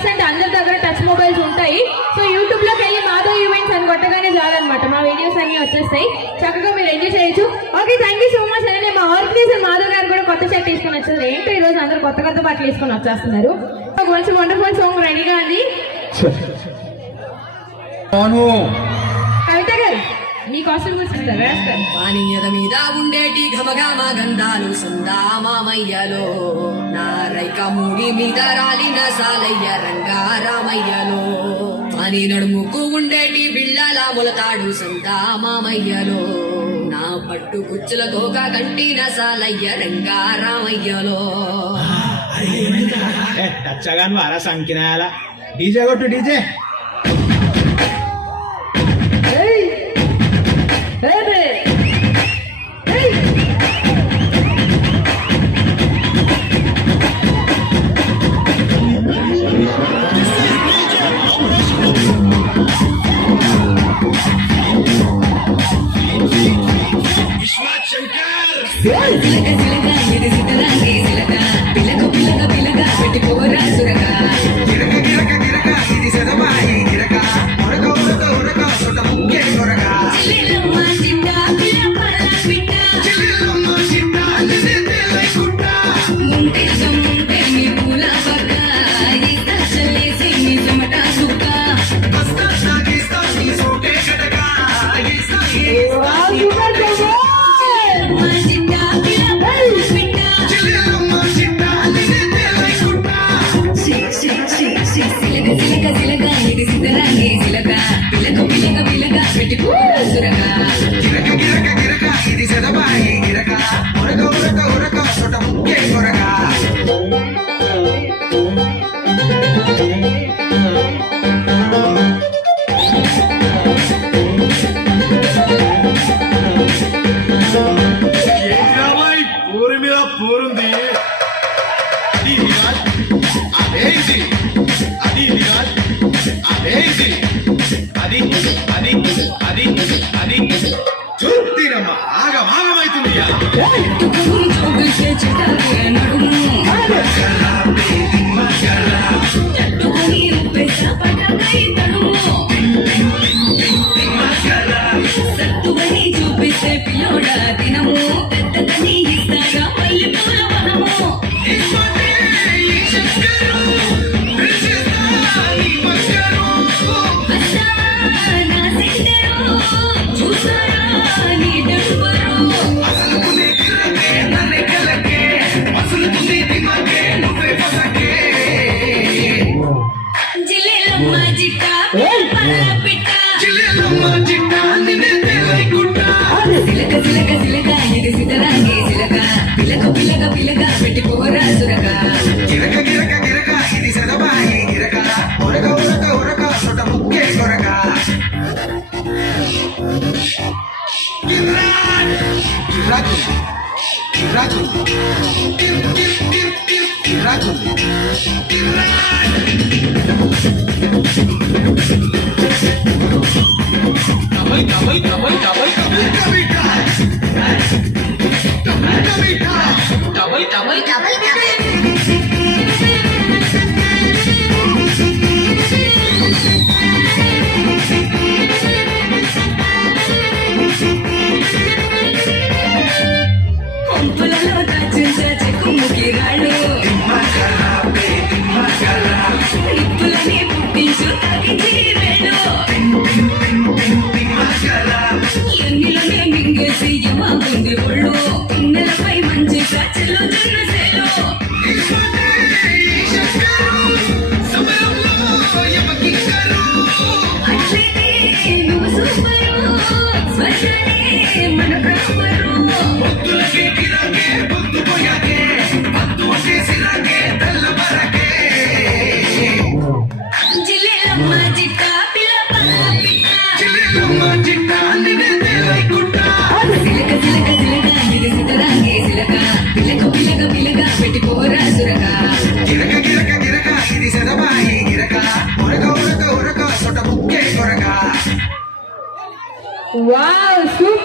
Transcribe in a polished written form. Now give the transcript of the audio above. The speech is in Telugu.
90% అందరి దగ్గర టచ్ మొబైల్స్ ఉంటాయి. సో యూట్యూబ్లోకి వెళ్ళి మాధవ్ ఈవెంట్స్ అని కొట్టగానే చాలన్నమాట, మా వీడియోస్ అన్ని వచ్చేస్తాయి. చక్కగా మీరు ఎంజాయ్ చేయొచ్చు. Okay, thank you so much. అలానే మా ఆర్గనైజర్ మాధవ్ గారు కూడా కొత్త షర్ట్ తీసుకొని వచ్చారు. ఏంటో ఈ రోజు అందరూ కొత్త కొత్త బట్టలు తీసుకొని వచ్చేస్తున్నారు. ఒక మంచి వండర్ఫుల్ సాంగ్ రెడీగా ఉంది. కవిత గారు మీ కాస్ట్యూమ్ గురించి వేస్తారు. పానీయద మీద ఉండేటి ఘమఘమ గంధాలు సందామామయ్యలో, నారైక మూడి మీద రాలిన సాలయ్య రంగారామయ్యలో, అని నడుముకు ఉండేటి బిళ్ళల ములతాడు సందామామయ్యలో, నా పట్టు కుచ్చులతో కంటిన సాలయ్య రంగారామయ్యలో. టచ్చగాను వారా సంకినాల డీజే కొట్టు డీజే. పూరి మీద పూరుంది. అదేంటి అది అదేంటి అది అది అది అది చూస్తీనమ్మా ఆగమాగమైతుంది. చూపిస్తే పిల్లోడా దినము పెద్దదని ఇస్తారా మళ్ళీ పూలవనము. Wow, super.